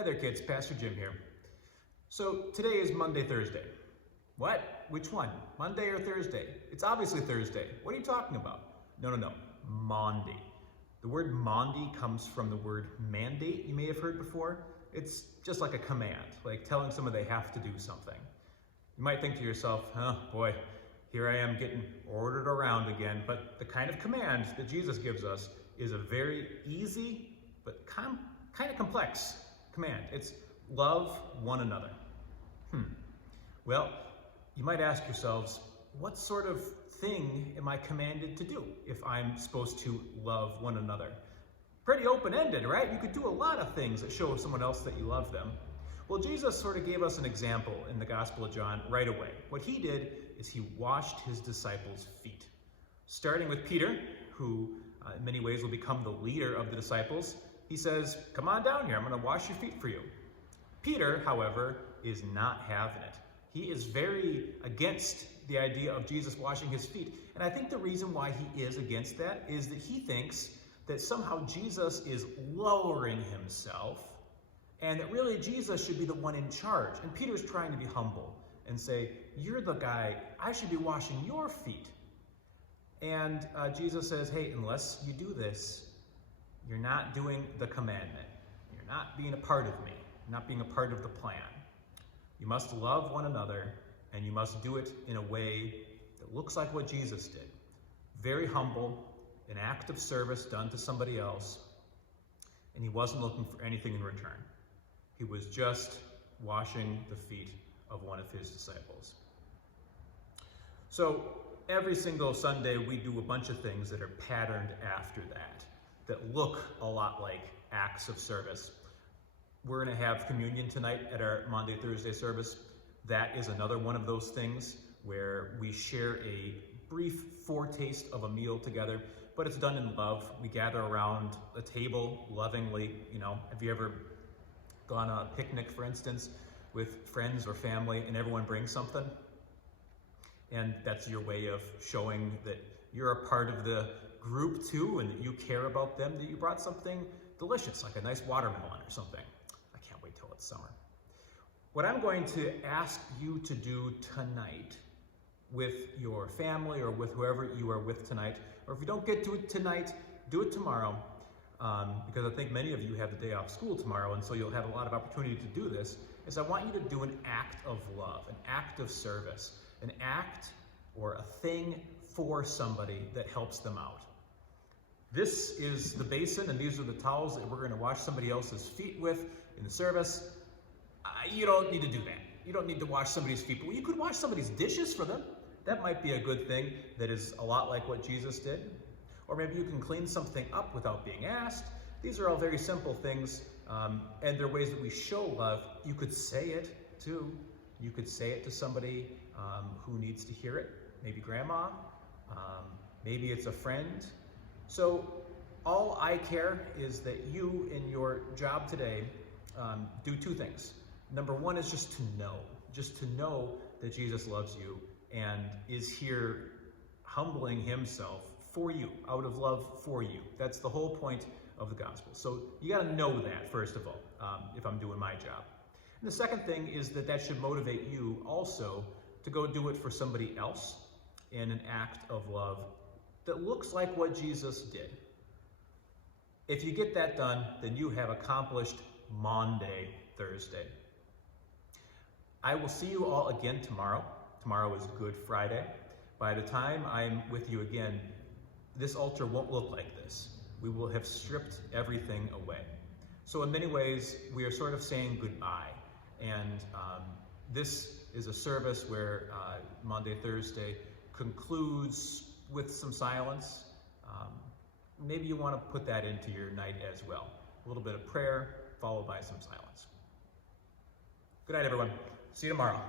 Hi there kids, Pastor Jim here. So today is Monday, Thursday. What? Which one? Monday or Thursday? It's obviously Thursday. What are you talking about? No. Maundy. The word Maundy comes from the word mandate you may have heard before. It's just like a command, like telling someone they have to do something. You might think to yourself, oh boy, here I am getting ordered around again, but the kind of command that Jesus gives us is a very easy but kind of complex command. It's love one another. Well, you might ask yourselves, what sort of thing am I commanded to do if I'm supposed to love one another? Pretty open-ended, right? You could do a lot of things that show someone else that you love them. Well, Jesus sort of gave us an example in the Gospel of John right away. What he did is he washed his disciples' feet. Starting with Peter, who in many ways will become the leader of the disciples, he says, come on down here, I'm going to wash your feet for you. Peter, however, is not having it. He is very against the idea of Jesus washing his feet. And I think the reason why he is against that is that he thinks that somehow Jesus is lowering himself and that really Jesus should be the one in charge. And Peter's trying to be humble and say, you're the guy, I should be washing your feet. And Jesus says, hey, unless you do this, you're not doing the commandment. You're not being a part of me. You're not being a part of the plan. You must love one another, and you must do it in a way that looks like what Jesus did. Very humble, an act of service done to somebody else, and he wasn't looking for anything in return. He was just washing the feet of one of his disciples. So every single Sunday we do a bunch of things that are patterned after that look a lot like acts of service. We're going to have communion tonight at our Monday, Thursday service. That is another one of those things where we share a brief foretaste of a meal together, but it's done in love. We gather around a table lovingly. Have you ever gone on a picnic, for instance, with friends or family, and everyone brings something? And that's your way of showing that you're a part of the group too, and that you care about them, that you brought something delicious, like a nice watermelon or something. I can't wait till it's summer. What I'm going to ask you to do tonight with your family or with whoever you are with tonight, or if you don't get to it tonight, do it tomorrow, because I think many of you have the day off school tomorrow, and so you'll have a lot of opportunity to do this, is I want you to do an act of love, an act of service, an act or a thing for somebody that helps them out. This is the basin, and these are the towels that we're going to wash somebody else's feet with in the service. You don't need to do that. You don't need to wash somebody's feet, but you could wash somebody's dishes for them. That might be a good thing that is a lot like what Jesus did. Or maybe you can clean something up without being asked. These are all very simple things, and they're ways that we show love. You could say it too. You could say it to somebody who needs to hear it. Maybe grandma, maybe it's a friend. So all I care is that you in your job today do two things. Number one is just to know that Jesus loves you and is here humbling himself for you, out of love for you. That's the whole point of the gospel. So you got to know that, first of all, if I'm doing my job. And the second thing is that should motivate you also to go do it for somebody else in an act of love that looks like what Jesus did. If you get that done, then you have accomplished Maundy, Thursday. I will see you all again tomorrow. Tomorrow is Good Friday. By the time I'm with you again, this altar won't look like this. We will have stripped everything away. So in many ways, we are sort of saying goodbye. And this is a service where Monday, Thursday concludes with some silence. Maybe you want to put that into your night as well. A little bit of prayer followed by some silence. Good night, everyone. See you tomorrow.